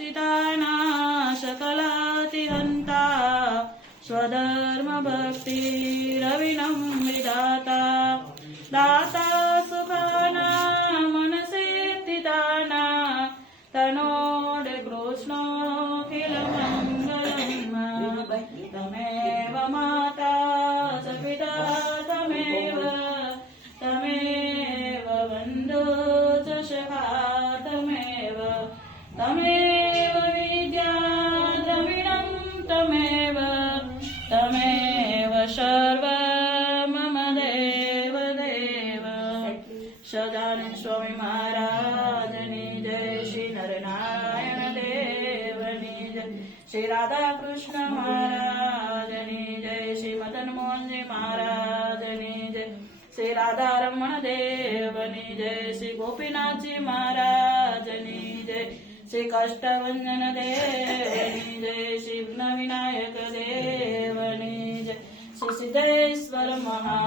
सीताना सकलातिहन्ता स्वधर्मभक्तिरविनम्रिदाता दाता सुखाना मनसेप्तिदाना तनोड कृष्णोऽखिलमङ्गलम् तमेव माता च पिता तमेव बन्धु च सखा तमेव विद्या द्रविणं तमेव सर्व मम देव सदानंद स्वामी महाराजनी जय श्री नरनारायण देवनी जय श्री राधा कृष्ण महाराजनी जय श्री मदन मोहन जी महाराजनी जय श्री राधा रमण देवनी जय श्री गोपीनाथ जी महाराजनी जय श्री कष्टभंजन देवनी जय श्री विघ्न विनायक देवनी जय श्री सिद्धेश्वर महा